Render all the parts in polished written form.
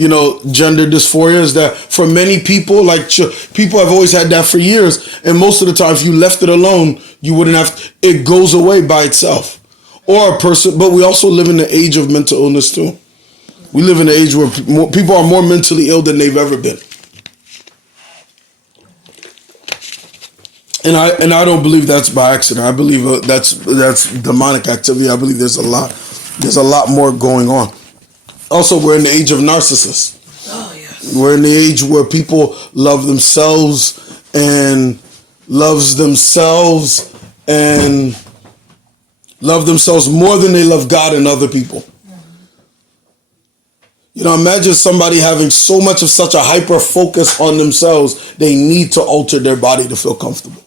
gender dysphoria is that for many people, people have always had that for years, and most of the time, if you left it alone, you wouldn't have. It goes away by itself, or a person. But we also live in the age of mental illness too. We live in an age where people are more mentally ill than they've ever been, and I don't believe that's by accident. I believe that's demonic activity. I believe there's a lot more going on. Also, we're in the age of narcissists. Oh, yes. We're in the age where people love themselves and love themselves more than they love God and other people. Imagine somebody having so much of such a hyper focus on themselves, they need to alter their body to feel comfortable.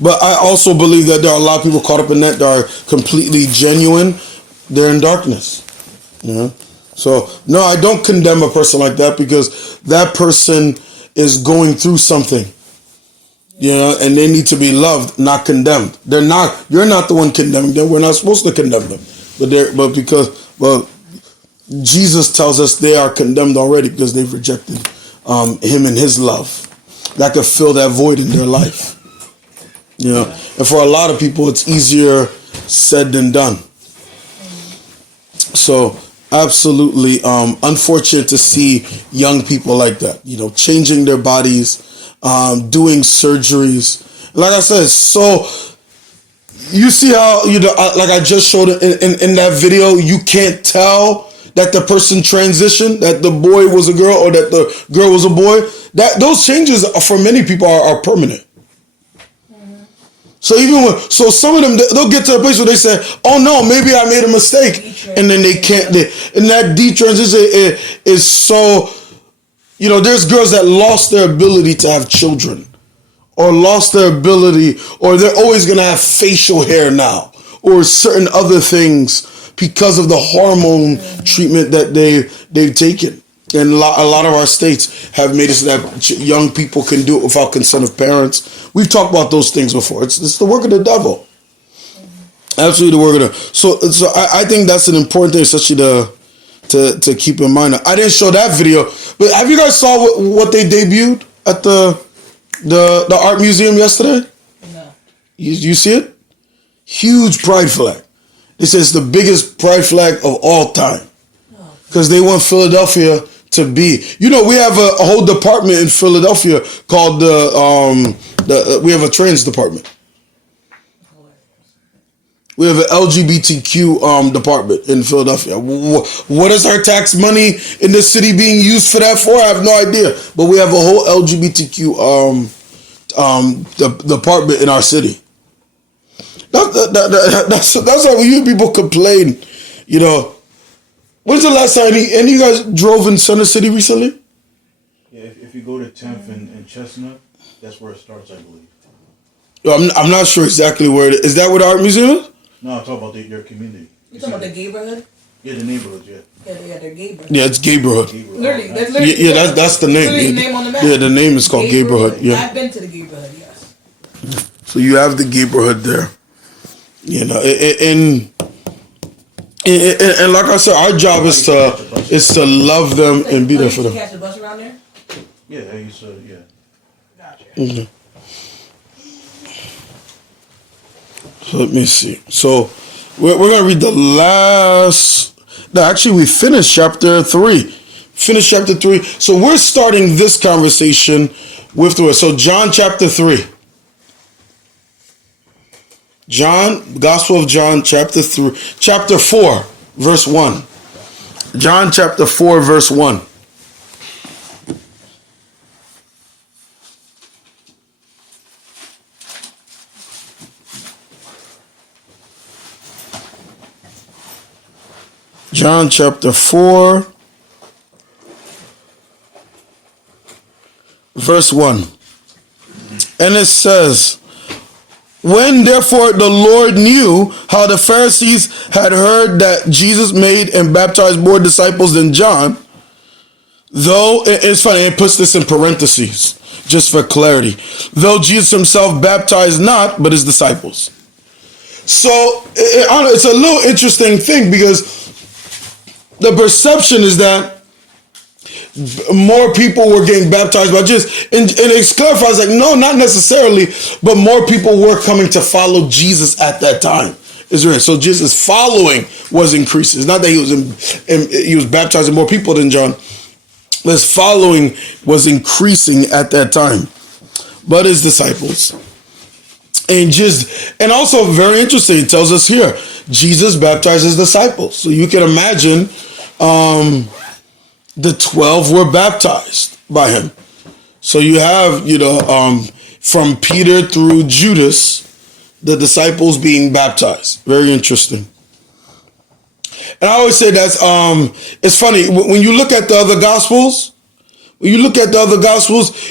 But I also believe that there are a lot of people caught up in that are completely genuine. They're in darkness. So no, I don't condemn a person like that, because that person is going through something, and they need to be loved, not condemned. You're not the one condemning them. We're not supposed to condemn them, but Jesus tells us they are condemned already because they've rejected him and his love. That could fill that void in their life. And for a lot of people, it's easier said than done. So absolutely unfortunate to see young people like that, changing their bodies, doing surgeries. Like I said, so you see how, like I just showed in that video, you can't tell that the person transitioned, that the boy was a girl or that the girl was a boy. That those changes for many people are permanent. So so some of them, they'll get to a place where they say, "Oh no, maybe I made a mistake," and then they can't. And that detransition is so. There's girls that lost their ability to have children, or lost their ability, or they're always gonna have facial hair now, or certain other things because of the hormone treatment that they've taken. And a lot of our states have made it so that young people can do it without consent of parents. We've talked about those things before. It's the work of the devil. Absolutely the work of the. So I think that's an important thing, especially to keep in mind. I didn't show that video, but have you guys saw what they debuted at the art museum yesterday? No. You see it? Huge pride flag. This is the biggest pride flag of all time, because they want Philadelphia to be. We have a whole department in Philadelphia called we have a trans department. We have an LGBTQ department in Philadelphia. What is our tax money in the city being used for that for? I have no idea. But we have a whole LGBTQ department in our city. That's how we hear people complain. When's the last time any of you guys drove in Center City recently? Yeah, if you go to 10th and Chestnut, that's where it starts, I believe. I'm not sure exactly where it is. Is that where the art museum is? No, I'm talking about your community. You talking about the neighborhood? Yeah, the neighborhood, yeah. Yeah, their neighborhood. Yeah, it's Gayborhood. Literally. Yeah, that's the name. Literally the name on the map. Yeah, the name is called Gayborhood. Yeah. I've been to the Gayborhood, yes. So you have the Gayborhood there. And like I said, our job is to love them and be there for them. You catch the bus around there? Yeah, I used to, yeah. Gotcha. Mm-hmm. So let me see. So we're going to read the last. No, actually, we finished chapter 3. So we're starting this conversation with the word. So John chapter 3. Gospel of John chapter 4, verse 1. John chapter 4, verse 1. John chapter 4, verse 1. And it says, when therefore the Lord knew how the Pharisees had heard that Jesus made and baptized more disciples than John, though, it's funny, it puts this in parentheses, just for clarity, though Jesus himself baptized not, but his disciples. So it's a little interesting thing, because the perception is that more people were getting baptized by Jesus. And it clarifies, like, no, not necessarily, but more people were coming to follow Jesus at that time. So Jesus' following was increasing. It's not that he was baptizing more people than John. His following was increasing at that time. But his disciples. And also very interesting, it tells us here, Jesus baptized his disciples. So you can imagine the 12 were baptized by him. So you have, from Peter through Judas, the disciples being baptized. Very interesting. And I always say that's, it's funny, when you look at the other Gospels,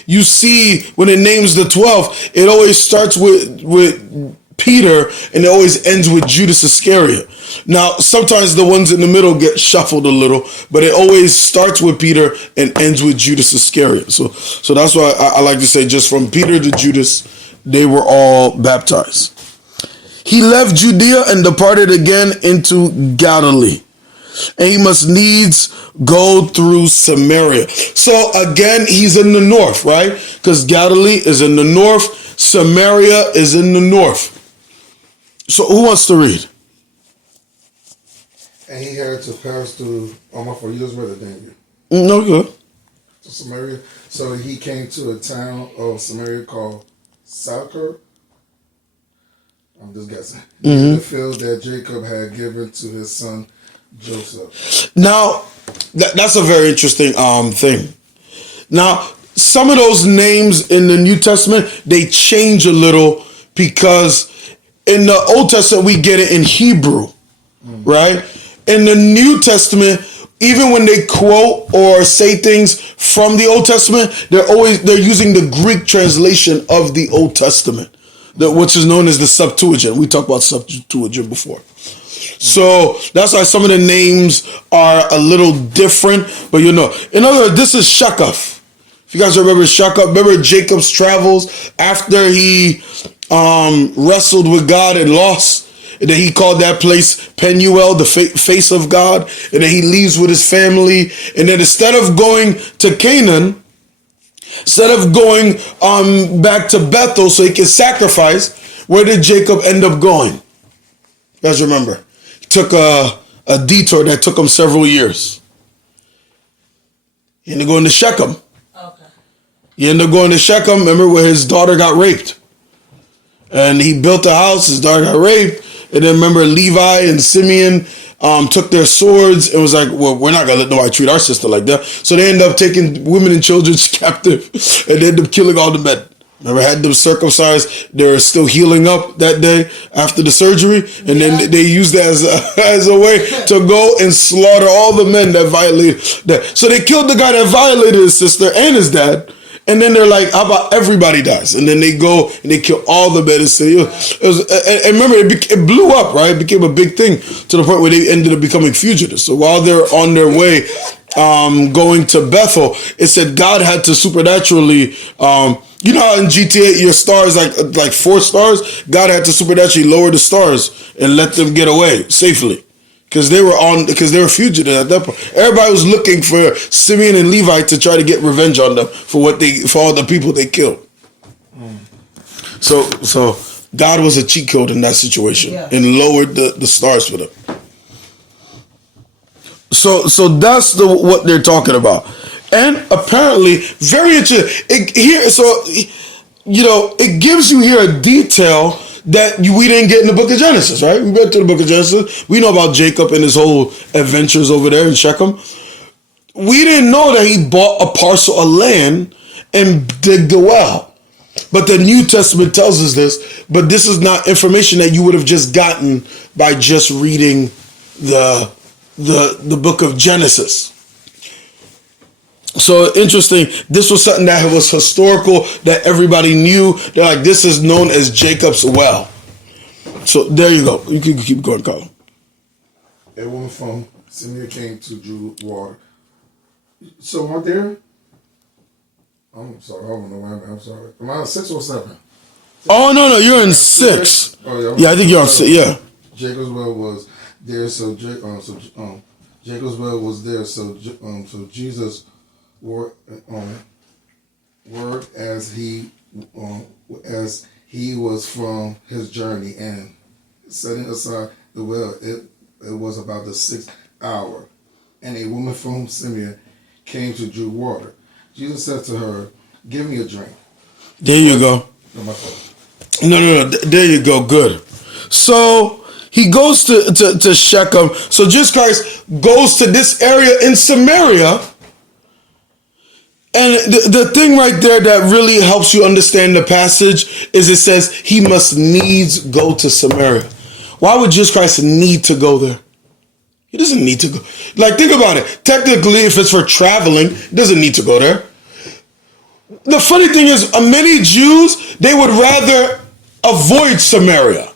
you see when it names the 12, it always starts with Peter and it always ends with Judas Iscariot. Now, sometimes the ones in the middle get shuffled a little, but it always starts with Peter and ends with Judas Iscariot. So that's why I like to say just from Peter to Judas, they were all baptized. He left Judea and departed again into Galilee. And he must needs go through Samaria. So again, he's in the north, right? Because Galilee is in the north. Samaria is in the north. So who wants to read? And he had to pass through, my fault, you just read it, didn't you? No, good. To Samaria. So he came to a town of Samaria called Sychar. I'm just guessing. In the field that Jacob had given to his son Joseph. Now, that's a very interesting thing. Now, some of those names in the New Testament, they change a little because in the Old Testament, we get it in Hebrew, right? In the New Testament, even when they quote or say things from the Old Testament, they're using the Greek translation of the Old Testament, which is known as the Septuagint. We talked about Septuagint before. So that's why some of the names are a little different. But in other words, this is Shekef. If you guys remember Shekef, remember Jacob's travels after he wrestled with God and lost. And then he called that place Penuel, the face of God. And then he leaves with his family. And then instead of going to Canaan, instead of going back to Bethel so he can sacrifice, where did Jacob end up going? You guys remember? He took a detour that took him several years. He ended up going to Shechem. Okay. He ended up going to Shechem, remember, where his daughter got raped. And he built a house, his daughter got raped. And then remember Levi and Simeon took their swords and was like, well, we're not going to let nobody treat our sister like that. So they ended up taking women and children captive and they ended up killing all the men. Remember, had them circumcised. They were still healing up that day after the surgery. And then they used that as a way to go and slaughter all the men that violated that. So they killed the guy that violated his sister and his dad. And then they're like, how about everybody dies? And then they go and they kill all the men. And remember, it blew up, right? It became a big thing to the point where they ended up becoming fugitives. So while they're on their way going to Bethel, it said God had to supernaturally, you know how in GTA your stars like 4 stars? God had to supernaturally lower the stars and let them get away safely. Because they were fugitives at that point. Everybody was looking for Simeon and Levi to try to get revenge on them for all the people they killed. So God was a cheat code in that situation and lowered the stars for them. So that's what they're talking about. And apparently, very interesting. It gives you here a detail that we didn't get in the book of Genesis, right? We read through the book of Genesis. We know about Jacob and his whole adventures over there in Shechem. We didn't know that he bought a parcel of land and digged a well. But the New Testament tells us this, but this is not information that you would have just gotten by just reading the book of Genesis. So interesting. This was something that was historical that everybody knew. They're like, this is known as Jacob's well. So there you go. You can keep going, Colin. A woman from Samaria came to drew water. So right there, I'm sorry, I don't know where I'm at. I'm sorry. Am I 6 or 7? Oh no, you're in 6. Oh, yeah, I think you're on 6. Yeah. Jacob's well was there, so Jacob's well was there, so Jesus word as he was from his journey, and setting aside the well, it was about the 6th hour, and a woman from Simeon came to draw water. Jesus said to her, "Give me a drink." There you go. No. There you go. Good. So he goes to Shechem. So Jesus Christ goes to this area in Samaria. And the thing right there that really helps you understand the passage is it says he must needs go to Samaria. Why would Jesus Christ need to go there? He doesn't need to go. Like, think about it. Technically, if it's for traveling, he doesn't need to go there. The funny thing is, many Jews, they would rather avoid Samaria.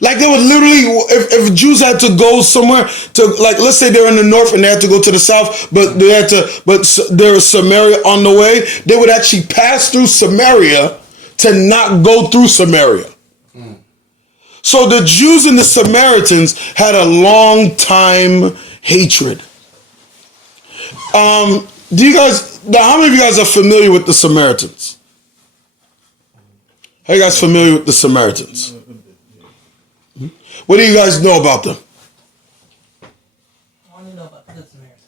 Like, they would literally, if Jews had to go somewhere to, like, let's say they're in the north and they had to go to the south, but there's Samaria on the way, they would actually pass through Samaria to not go through Samaria. So the Jews and the Samaritans had a long time hatred. How many of you guys are familiar with the Samaritans? Are you guys familiar with the Samaritans? What do you guys know about them? I only know about the Good Samaritan.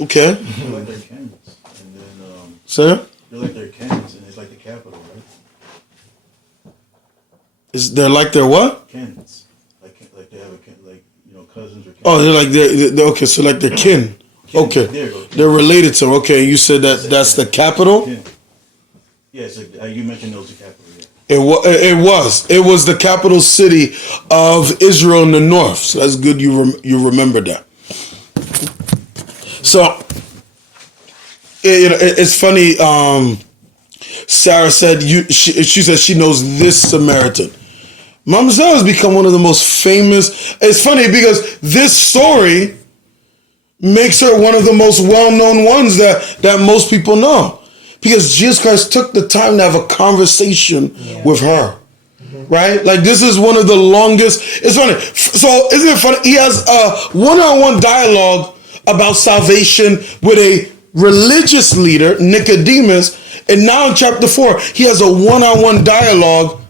Okay. They're like their Kens, and then Sir? they're like their Kens, and it's like the capital, right? They're like their what? Kens, like they have a kin, like cousins or. Kens. Oh, they're like they're okay. So like their kin. Okay, they're related to them. Okay, you said that's the capital. Kin. Yeah, it's like you mentioned those the capital. Yeah. It was the capital city of Israel in the north. So that's good. You remember that. So it's funny. Sarah said she said she knows this Samaritan. Mamzelle has become one of the most famous. It's funny because this story makes her one of the most well-known ones that most people know. Because Jesus Christ took the time to have a conversation with her. Right? Like, this is one of the longest. It's funny. So isn't it funny? He has a one-on-one dialogue about salvation with a religious leader, Nicodemus. And now in chapter 4, he has a one-on-one dialogue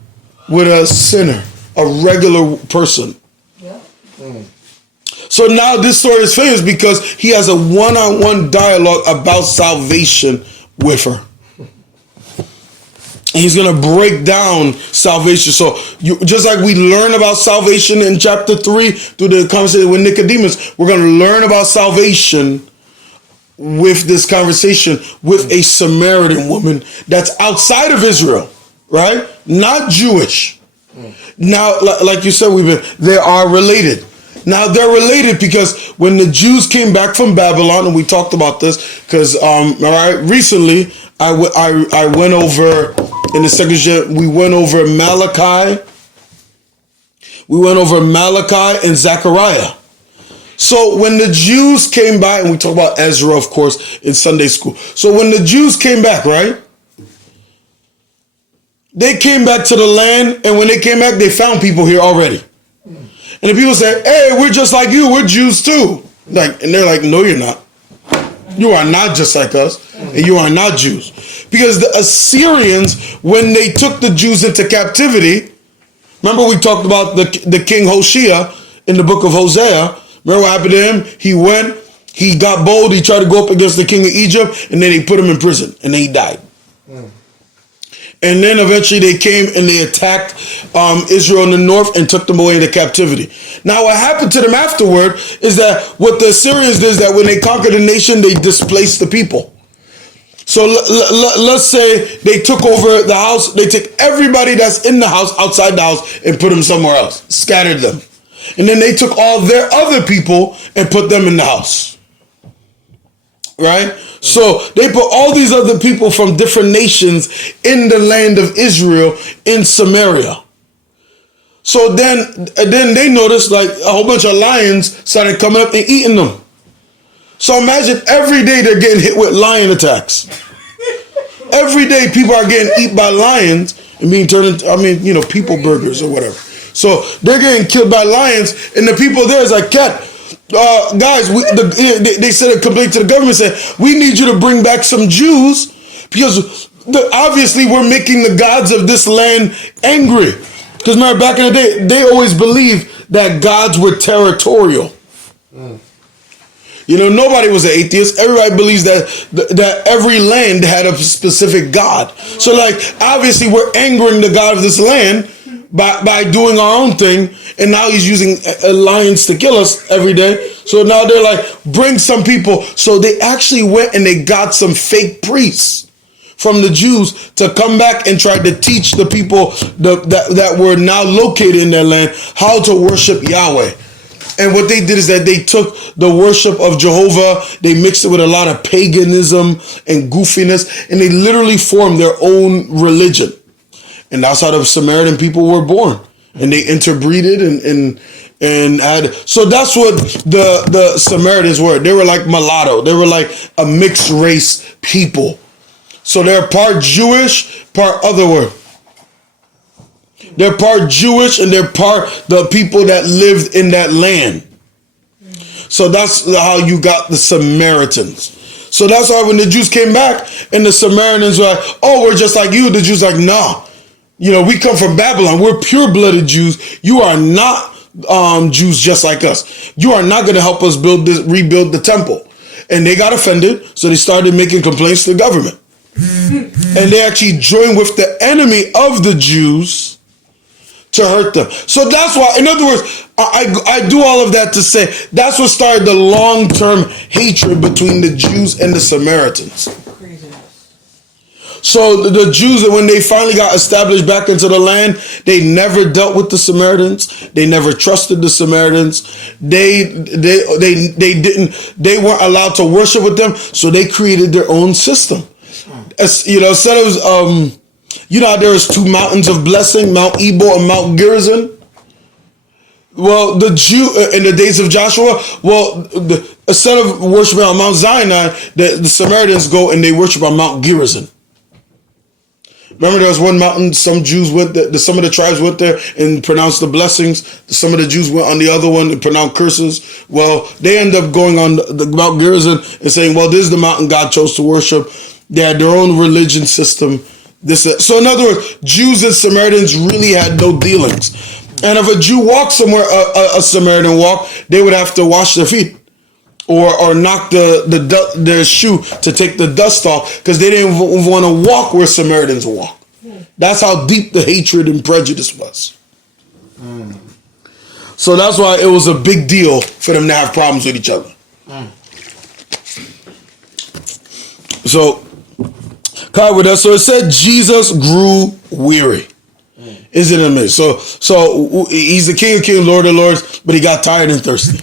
with a sinner, a regular person. Yeah. So now this story is famous because he has a one-on-one dialogue about salvation with her. And he's going to break down salvation. So just like we learn about salvation in chapter 3 through the conversation with Nicodemus, we're going to learn about salvation with this conversation with a Samaritan woman that's outside of Israel, right? Not Jewish. Now, like you said, they are related. Now they're related because when the Jews came back from Babylon, and we talked about this because recently I went over in the second. We went over Malachi. We went over Malachi and Zechariah. So when the Jews came back, and we talk about Ezra, of course, in Sunday school. So when the Jews came back, right? They came back to the land, and when they came back, they found people here already. And the people said, "Hey, we're just like you. We're Jews too." And they're like, "No, you're not. You are not just like us, and you are not Jews." Because the Assyrians, when they took the Jews into captivity, remember we talked about the king Hoshea in the book of Hosea. Remember what happened to him? He went, he got bold, he tried to go up against the king of Egypt, and then they put him in prison, and then he died. And then eventually they came and they attacked Israel in the north and took them away into captivity. Now what happened to them afterward is that what the Assyrians did is that when they conquered a nation, they displaced the people. So let's say they took over the house, they took everybody that's in the house outside the house and put them somewhere else, scattered them. And then they took all their other people and put them in the house. Right? So they put all these other people from different nations in the land of Israel in Samaria. So then they noticed like a whole bunch of lions started coming up and eating them. So imagine every day they're getting hit with lion attacks. Every day people are getting eaten by lions and being turned into, people burgers or whatever. So they're getting killed by lions, and the people there is like, "Cat, guys, they said a complaint to the government said, we need you to bring back some Jews because obviously we're making the gods of this land angry. Because remember, back in the day, they always believed that gods were territorial. You know, nobody was an atheist. Everybody believes that every land had a specific god. So, like, obviously we're angering the God of this land by doing our own thing, and now he's using lions to kill us every day. So now they're like, bring some people. So they actually went and they got some fake priests from the Jews to come back and try to teach the people that were now located in their land how to worship Yahweh. And what they did is that they took the worship of Jehovah, they mixed it with a lot of paganism and goofiness, and they literally formed their own religion. And that's how the Samaritan people were born. And they interbreeded and had, so that's what the Samaritans were. They were like mulatto. They were like a mixed race people. So they're part Jewish, part other word. They're part Jewish and they're part the people that lived in that land. So that's how you got the Samaritans. So that's why when the Jews came back and the Samaritans were like, oh, we're just like you. The Jews like, nah. You know, we come from Babylon. We're pure-blooded Jews. You are not Jews just like us. You are not going to help us rebuild the temple. And they got offended, so they started making complaints to the government. And they actually joined with the enemy of the Jews to hurt them. So that's why, in other words, I do all of that to say that's what started the long-term hatred between the Jews and the Samaritans. So the Jews, when they finally got established back into the land, they never dealt with the Samaritans. They never trusted the Samaritans. They weren't allowed to worship with them, so they created their own system. As, you know, instead of you know how there was two mountains of blessing, Mount Ebal and Mount Gerizim? Well, the Jew in the days of Joshua, instead of worshiping on Mount Sinai, the Samaritans go and they worship on Mount Gerizim. Remember, there was one mountain some Jews went there, some of the tribes went there and pronounced the blessings. Some of the Jews went on the other one and pronounced curses. Well, they end up going on the Mount Gerizim and saying, well, this is the mountain God chose to worship. They had their own religion system. So in other words, Jews and Samaritans really had no dealings. And if a Jew walked somewhere, a Samaritan walked, they would have to wash their feet or knock their shoe to take the dust off because they didn't want to walk where Samaritans walk. That's how deep the hatred and prejudice was. So that's why it was a big deal for them to have problems with each other. So it said Jesus grew weary. Isn't it amazing? So he's the King of Kings, Lord of Lords, but he got tired and thirsty.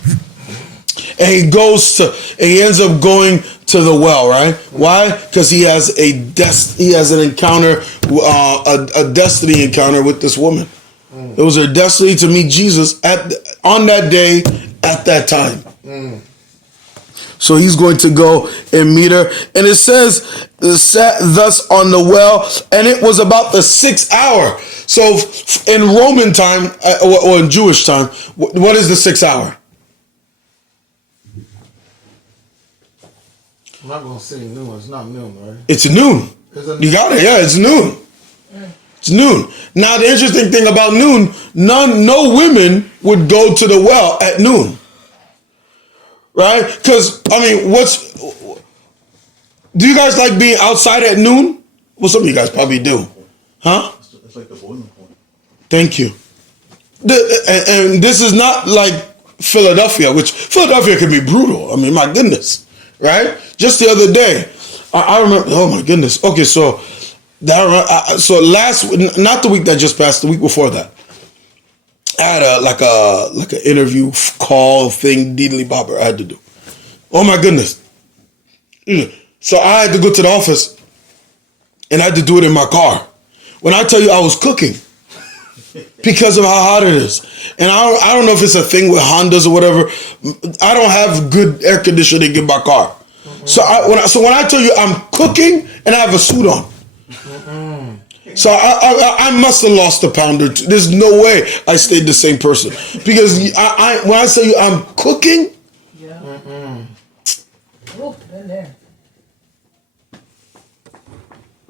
And he ends up going to the well, right? Why? Because he has an encounter, a destiny encounter with this woman. It was her destiny to meet Jesus on that day, at that time. So he's going to go and meet her. And it says, sat thus on the well, and it was about the 6th hour. So in Roman time, or in Jewish time, what is the 6th hour? I'm not going to say noon. It's not noon, right? It's noon. You got it. Yeah, it's noon. It's noon. Now, the interesting thing about noon, no women would go to the well at noon. Right? Because, I mean, do you guys like being outside at noon? Well, some of you guys probably do. Huh? It's like the boiling point. Thank you. And this is not like Philadelphia, which Philadelphia can be brutal. I mean, my goodness. Right? Just the other day, I remember, oh my goodness. Okay, so not the week that just passed, the week before that, I had like an interview call thing, deedly bobber I had to do. Oh my goodness. So I had to go to the office and I had to do it in my car. When I tell you I was cooking because of how hot it is. And I don't know if it's a thing with Hondas or whatever. I don't have good air conditioning in my car. So when I tell you I'm cooking and I have a suit on. So I must have lost a pound or two. There's no way I stayed the same person. Because when I tell you I'm cooking, Yeah. Oh, been there.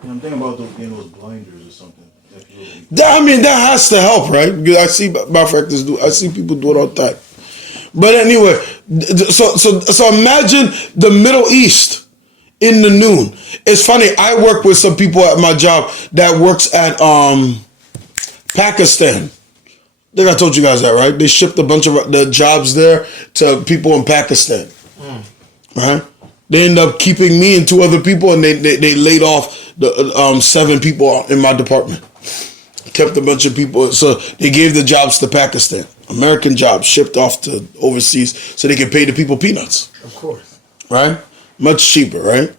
I'm thinking about getting those blinders or something. That has to help, right? Because I see malpractice I see people do it all the time. But anyway, so imagine the Middle East in the noon. It's funny. I work with some people at my job that works at Pakistan. I think I told you guys that, right? They shipped a bunch of the jobs there to people in Pakistan. Right? They end up keeping me and 2 other people, and they laid off the 7 people in my department. Kept a bunch of people, so they gave the jobs to Pakistan. American jobs shipped off to overseas so they can pay the people peanuts. Of course. Right? Much cheaper, right?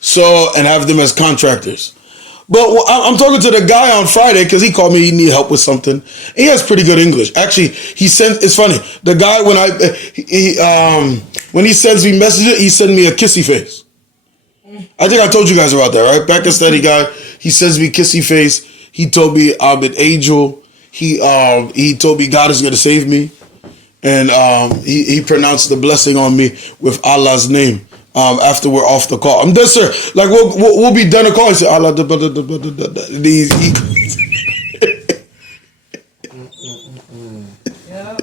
So, and have them as contractors. But I'm talking to the guy on Friday because he called me, he needed help with something. He has pretty good English. Actually, it's funny. The guy, when he sends me messages, he sends me a kissy face. I think I told you guys about that, right? Pakistani guy, he sends me kissy face. He told me I'm an angel. He told me God is going to save me. And he pronounced the blessing on me with Allah's name after we're off the call. I'm dead, sir. Like, we'll be done a call. He said, Allah, Yeah.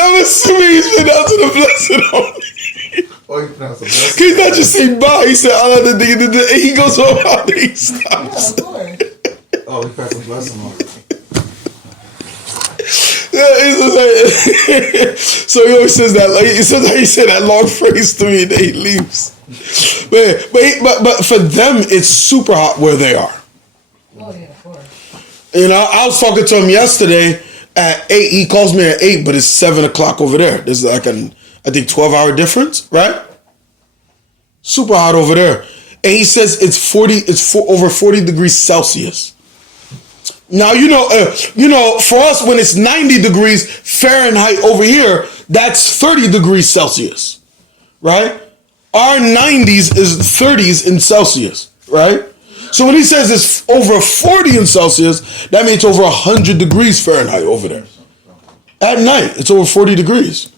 I'm assuming he's pronouncing the blessing on me. Oh, he pronounced the blessing. He's not just saying bye. He said, Allah, and he goes on out and he stops. Yeah, of course. Oh, he passed the blessing on. So he always says that. Like, sometimes he said that long phrase to me, and then he leaves. But for them, it's super hot where they are. Oh yeah, of course. You know, I was talking to him yesterday at 8. He calls me at 8, but it's 7 o'clock over there. There's like I think 12-hour difference, right? Super hot over there, and he says it's over 40 degrees Celsius. Now, you know, for us, when it's 90 degrees Fahrenheit over here, that's 30 degrees Celsius, right? Our 90s is 30s in Celsius, right? So when he says it's over 40 in Celsius, that means it's over 100 degrees Fahrenheit over there. At night, it's over 40 degrees.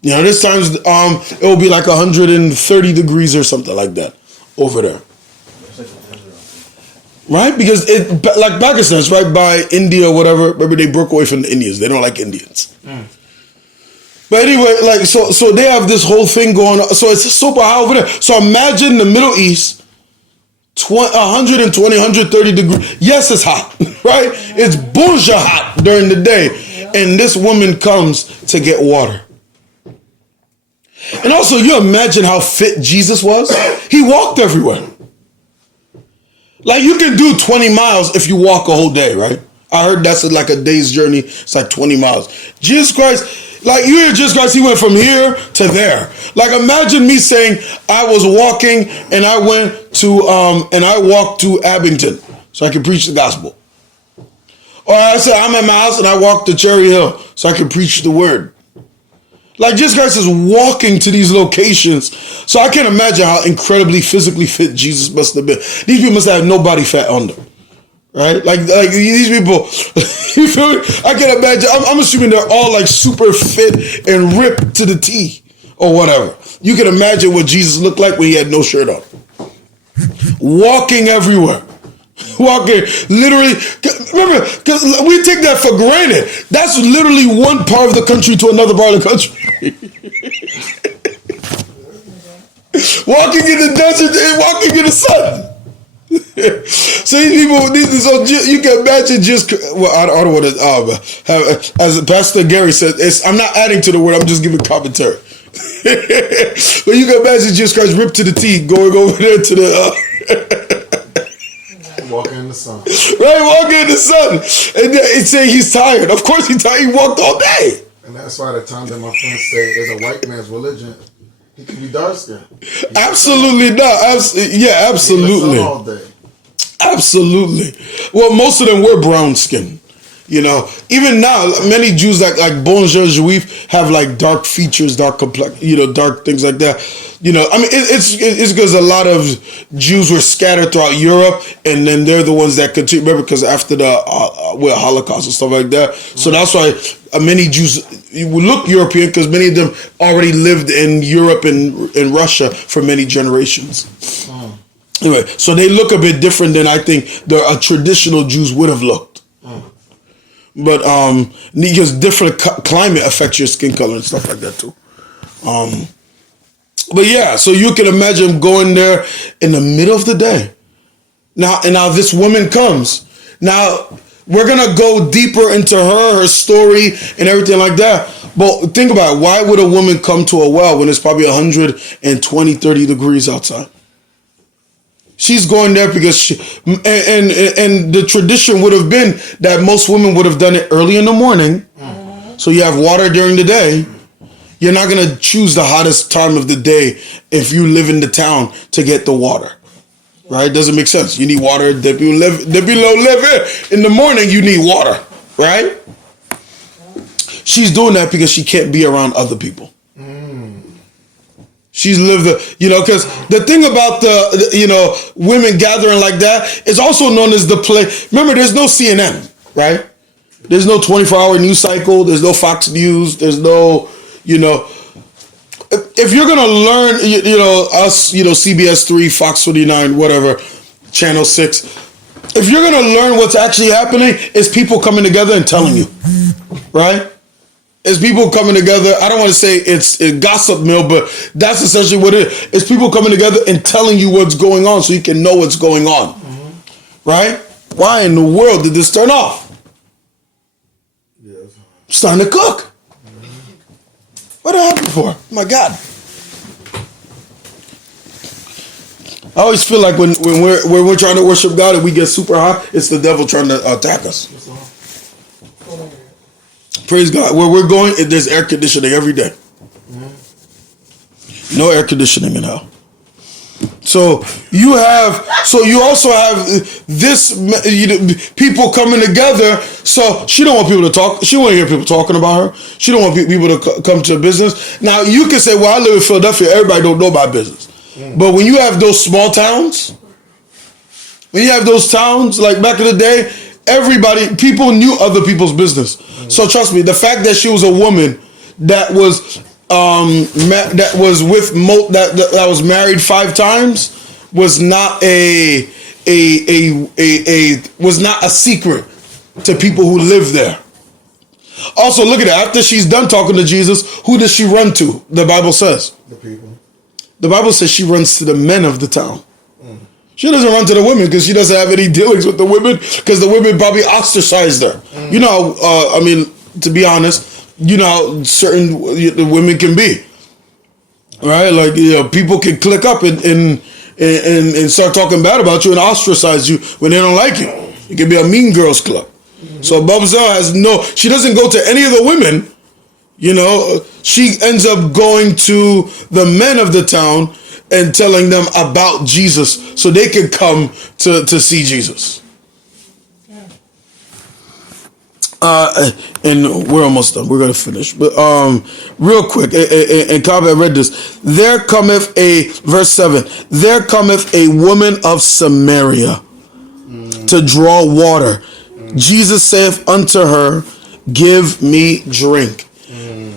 You know, this times it will be like 130 degrees or something like that over there. Right? Because like Pakistan's right by India or whatever. Remember, they broke away from the Indians. They don't like Indians. But anyway, like so they have this whole thing going on. So it's super hot over there. So imagine the Middle East, 120, 130 degrees. Yes, it's hot, right? It's bullshit hot during the day. And this woman comes to get water. And also, you imagine how fit Jesus was? He walked everywhere. Like, you can do 20 miles if you walk a whole day, right? I heard that's like a day's journey. It's like 20 miles. Jesus Christ, like, you hear Jesus Christ, he went from here to there. Like, imagine me saying I was walking and I went to, and I walked to Abington so I could preach the gospel. Or I said I'm at my house and I walked to Cherry Hill so I could preach the word. Like, Jesus Christ is walking to these locations. So I can't imagine how incredibly physically fit Jesus must have been. These people must have no body fat on them. Right? Like these people, you feel me? I can imagine. I'm assuming they're all like super fit and ripped to the T or whatever. You can imagine what Jesus looked like when he had no shirt on. Walking everywhere. Walking, literally, remember, because we take that for granted. That's literally one part of the country to another part of the country. Walking in the desert and walking in the sun. So these people, so you can imagine just, well, I don't want to, have, as Pastor Gary said, I'm not adding to the word, I'm just giving commentary. But you can imagine Jesus Christ ripped to the T, going over there to the, walking in the sun. Right, walking in the sun. And it's saying he's tired. Of course he's tired. He walked all day. And that's why the time that my friends say there's a white man's religion, he can be dark skinned. Absolutely not. Yeah, absolutely. All day. Absolutely. Well, most of them were brown skinned. You know, even now, many Jews like Bonjour Juif have like dark features, dark complex, you know, dark things like that. You know, I mean, it's because a lot of Jews were scattered throughout Europe, and then they're the ones that continue. Remember, because after the Holocaust and stuff like that, so that's why many Jews would look European, because many of them already lived in Europe and in Russia for many generations. Anyway, so they look a bit different than I think the traditional Jews would have looked. But because different climate affects your skin color and stuff like that too. But yeah, so you can imagine going there in the middle of the day. Now this woman comes. Now we're gonna go deeper into her story and everything like that. But think about it. Why would a woman come to a well when it's probably 120, 30 degrees outside? She's going there because and the tradition would have been that most women would have done it early in the morning. So you have water during the day. You're not going to choose the hottest time of the day if you live in the town to get the water. Right? Doesn't make sense. You need water. The people live in the morning, you need water. Right? She's doing that because she can't be around other people. She's lived because the thing about the women gathering like that is also known as the play. Remember, there's no CNN, right? There's no 24-hour news cycle. There's no Fox News. There's no, if you're going to learn, us, CBS 3, Fox 49, whatever, Channel 6, if you're going to learn what's actually happening, it's people coming together and telling you, right? It's people coming together. I don't want to say it's a gossip mill, but that's essentially what it is. It's people coming together and telling you what's going on so you can know what's going on. Right? Why in the world did this turn off? Yes. I'm starting to cook. What did it happen for? Oh my God. I always feel like when we're trying to worship God and we get super hot, it's the devil trying to attack us. Praise God. Where we're going, there's air conditioning every day. No air conditioning in hell. So you also have this, people coming together. So she don't want people to talk. She don't want to hear people talking about her. She don't want people to come to her business. Now you can say, well, I live in Philadelphia. Everybody don't know my business. But when you have those small towns, like back in the day, people knew other people's business. So trust me, the fact that she was a woman that was married 5 times was not was not a secret to people who live there. Also, look at it. After she's done talking to Jesus, who does she run to? The Bible says. The people. The Bible says she runs to the men of the town. She doesn't run to the women because she doesn't have any dealings with the women, because the women probably ostracized her. To be honest, how certain the women can be, right? Like, people can click up and start talking bad about you and ostracize you when they don't like you. It can be a mean girls club. So Babzel she doesn't go to any of the women, she ends up going to the men of the town and telling them about Jesus so they can come to see Jesus. And we're almost done. We're going to finish. But real quick, and Kabe read this. Verse 7, there cometh a woman of Samaria to draw water. Jesus saith unto her, give me drink.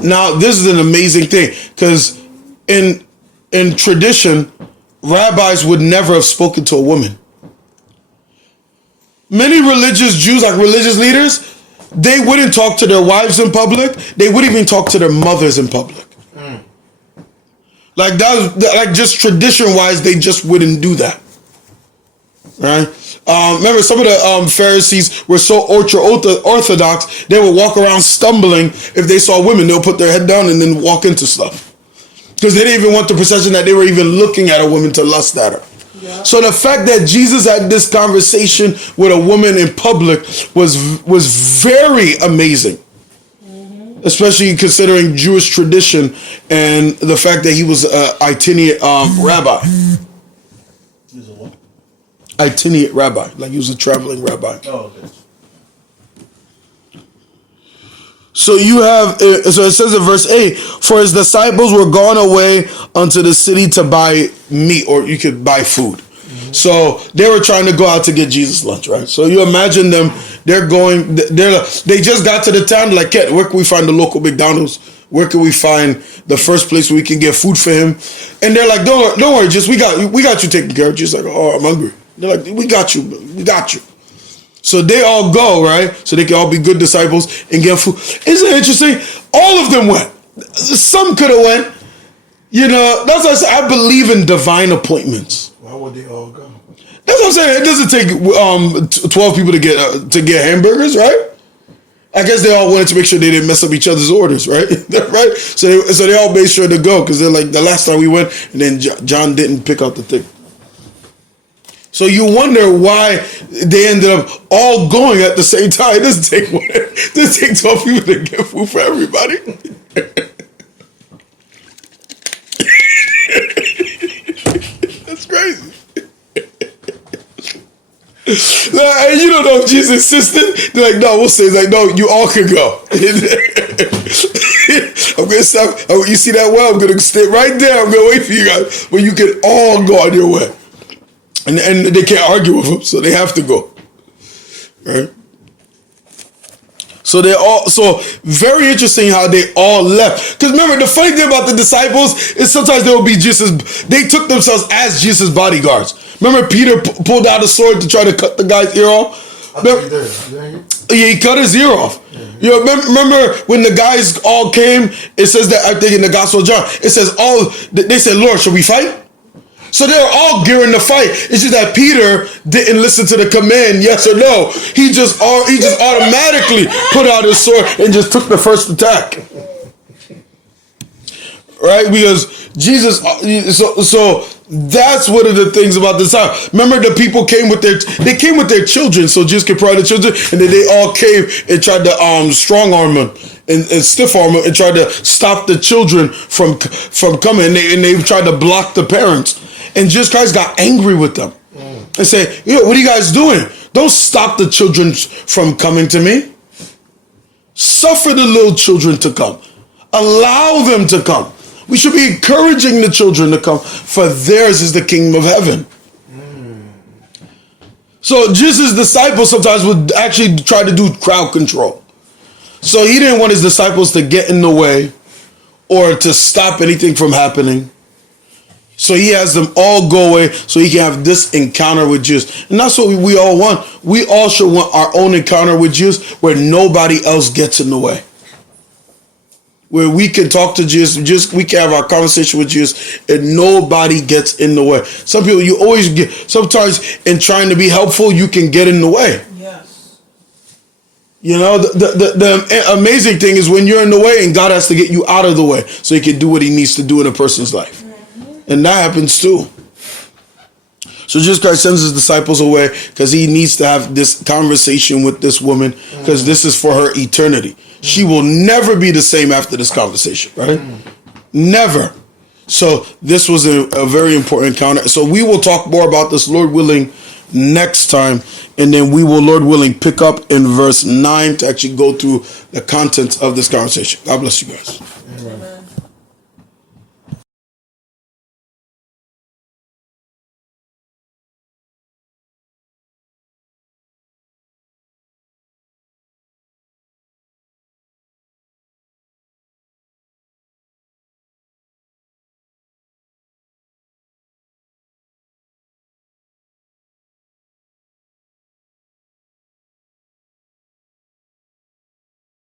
Now, this is an amazing thing, because in tradition, rabbis would never have spoken to a woman. Many religious Jews, like religious leaders, they wouldn't talk to their wives in public. They wouldn't even talk to their mothers in public. Like just tradition-wise, they just wouldn't do that. Right? Remember, some of the Pharisees were so ultra-orthodox, they would walk around stumbling. If they saw women, they'll put their head down and then walk into stuff. Because they didn't even want the perception that they were even looking at a woman to lust at her. Yeah. So the fact that Jesus had this conversation with a woman in public was very amazing. Mm-hmm. Especially considering Jewish tradition and the fact that he was an itinerant rabbi. He's a what? Itinerant rabbi. Like he was a traveling rabbi. Oh, okay. So you have, so it says in verse 8, for his disciples were gone away unto the city to buy meat, or you could buy food. Mm-hmm. So they were trying to go out to get Jesus lunch, right? So you imagine them, they just got to the town, like, where can we find the local McDonald's? Where can we find the first place where we can get food for him? And they're like, don't worry, just we got you taken care of. Just like, oh, I'm hungry. They're like, we got you. So they all go, right? So they can all be good disciples and get food. Isn't it interesting? All of them went. Some could have went. You know, that's why I say I believe in divine appointments. Why would they all go? That's what I'm saying. It doesn't take 12 people to get hamburgers, right? I guess they all wanted to make sure they didn't mess up each other's orders, right? Right? So they all made sure to go because they're like, the last time we went, and then John didn't pick out the thing. So you wonder why they ended up all going at the same time. It doesn't take 12 people to get food for everybody. That's crazy. And you don't know if Jesus insisted. They're like, no, we'll say, it's like, no, you all can go. I'm gonna stop. You see that well? I'm gonna stay right there. I'm gonna wait for you guys, but you can all go on your way. And they can't argue with him, so they have to go. Right? So very interesting how they all left. Because remember, the funny thing about the disciples is sometimes they took themselves as Jesus' bodyguards. Remember Peter pulled out a sword to try to cut the guy's ear off? He cut his ear off. You know, remember when the guys all came, it says that, I think in the Gospel of John, it says they said, Lord, should we fight? So they were all gearing to fight. It's just that Peter didn't listen to the command, yes or no. He just automatically put out his sword and just took the first attack. Right? Because Jesus, so that's one of the things about this time. Remember, the people came with their children, so Jesus could provide the children, and then they all came and tried to strong arm them and stiff arm them and tried to stop the children from coming, and they tried to block the parents. And Jesus Christ got angry with them and said, what are you guys doing? Don't stop the children from coming to me. Suffer the little children to come. Allow them to come. We should be encouraging the children to come, for theirs is the kingdom of heaven. So Jesus' disciples sometimes would actually try to do crowd control. So he didn't want his disciples to get in the way or to stop anything from happening. So he has them all go away so he can have this encounter with Jesus. And that's what we all want. We all should want our own encounter with Jesus where nobody else gets in the way. Where we can talk to Jesus, we can have our conversation with Jesus, and nobody gets in the way. Some people, sometimes in trying to be helpful, you can get in the way. Yes. You know, the amazing thing is when you're in the way and God has to get you out of the way so he can do what he needs to do in a person's life. And that happens too. So Jesus Christ sends his disciples away because he needs to have this conversation with this woman, because this is for her eternity. She will never be the same after this conversation, right? Never. So this was a very important encounter. So we will talk more about this, Lord willing, next time. And then we will, Lord willing, pick up in verse 9 to actually go through the contents of this conversation. God bless you guys. Amen.